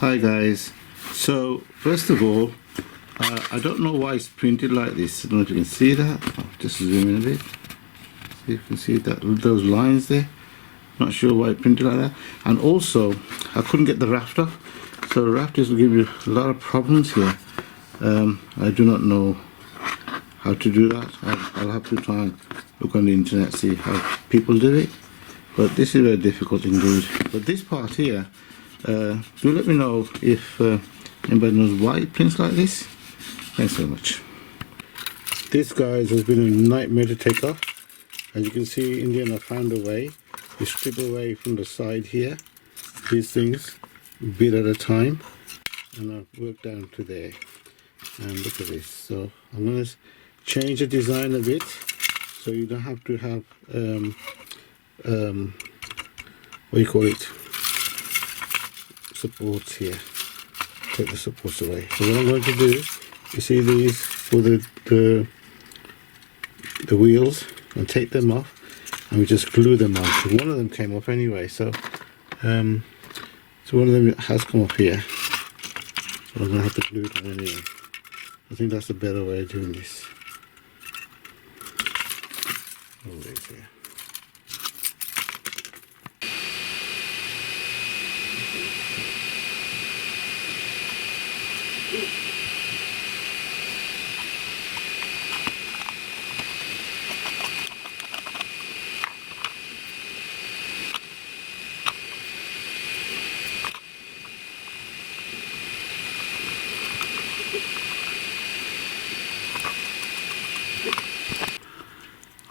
Hi guys. So first of all, I don't know why it's printed like this. I don't know if you can see that. I'll just zoom in a bit. See if you can see that, those lines there. Not sure why it printed like that. And also, I couldn't get the rafter. So the rafters will give you a lot of problems here. I do not know how to do that. I'll have to try and look on the internet, see how people do it. But this is very difficult indeed. But this part here, do let me know if anybody knows why it prints like this. Thanks very much. This, guys, has been a nightmare to take off. As you can see, in the end I found a way. You strip away from the side here, these things, bit at a time, and I've worked down to there. And look at this. So I'm going to change the design a bit, so you don't have to have what do you call it, supports here. Take the supports away. So what I'm going to do, you see these for the wheels, and take them off, and we just glue them on. So one of them came off anyway, so one of them has come off here, so I'm going to have to glue it on anyway. I think that's a better way of doing this. Always here.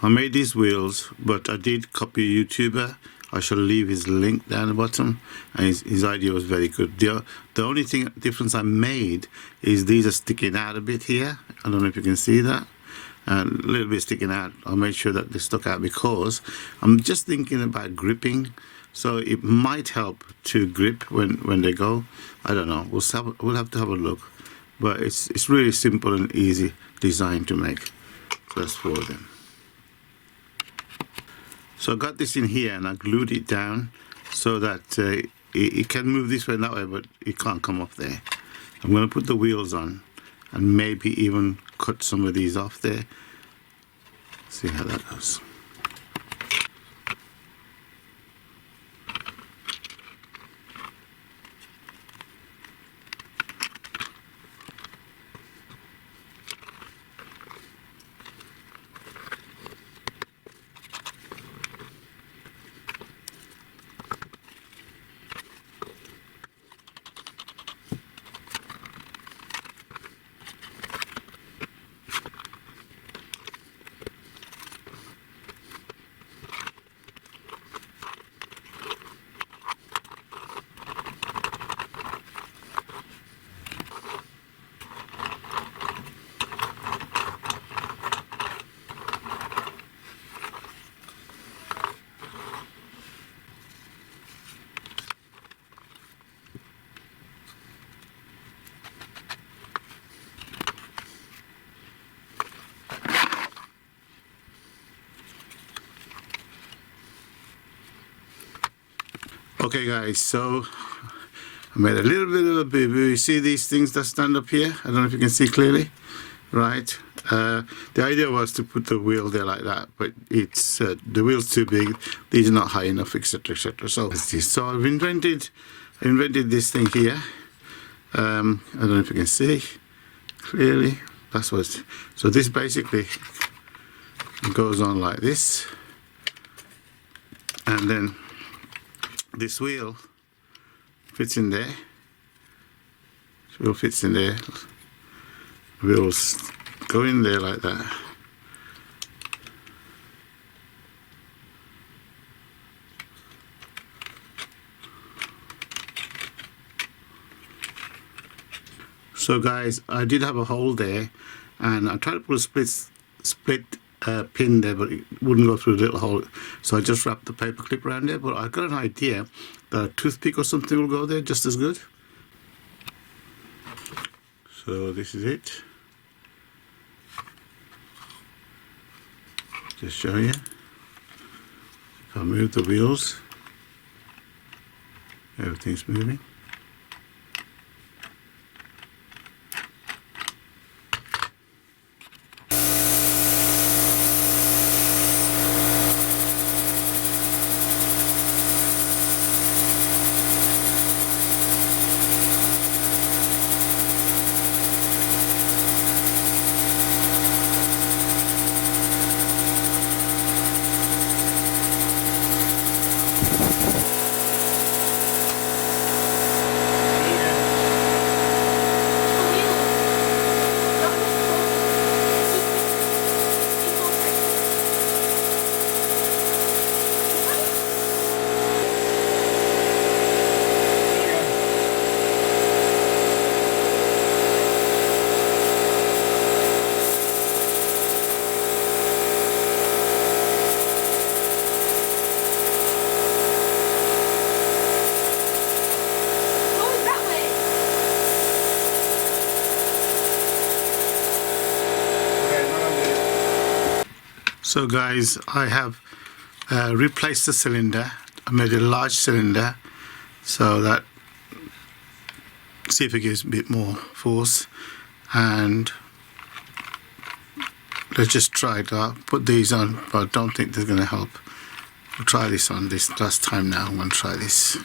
I made these wheels, but I did copy a YouTuber. I shall leave his link down the bottom, and his idea was very good. The only difference I made is these are sticking out a bit here. I don't know if you can see that. A little bit sticking out. I made sure that they stuck out because I'm just thinking about gripping, so it might help to grip when they go. I don't know. We'll have to have a look, but it's really simple and easy design to make. So that's four of them. So I got this in here and I glued it down so that it can move this way and that way, but it can't come off there. I'm going to put the wheels on and maybe even cut some of these off there. See how that goes. Okay guys, so I made a little bit of a boo-boo. You see these things that stand up here? I don't know if you can see clearly, right? The idea was to put the wheel there like that, but it's the wheel's too big, these are not high enough, etc, etc. So I've invented this thing here. I don't know if you can see clearly. That's what. So this basically goes on like this, and then this wheel fits in there. This wheel fits in there. Wheels go in there like that. So guys, I did have a hole there, and I tried to put a split pin there, but it wouldn't go through the little hole, so I just wrapped the paper clip around there. But I got an idea that a toothpick or something will go there just as good. So this is it. Just show you. I'll move the wheels. Everything's moving. So guys, I have replaced the cylinder. I made a large cylinder so that, see if it gives a bit more force, and let's just try it out. Put these on, but I don't think they're going to help. We'll try this on this last time now. I'm going to try this.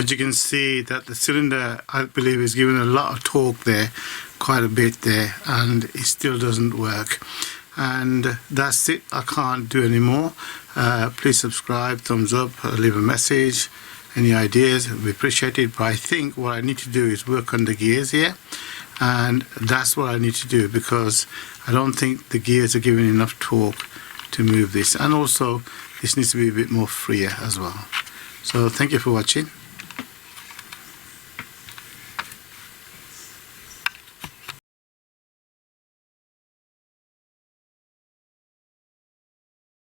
As you can see that the cylinder, I believe, is giving a lot of torque there, quite a bit there, and it still doesn't work. And that's it, I can't do any more. Please subscribe, thumbs up, leave a message, any ideas, we appreciate it. But I think what I need to do is work on the gears here, and that's what I need to do, because I don't think the gears are giving enough torque to move this, and also this needs to be a bit more freer as well. So thank you for watching.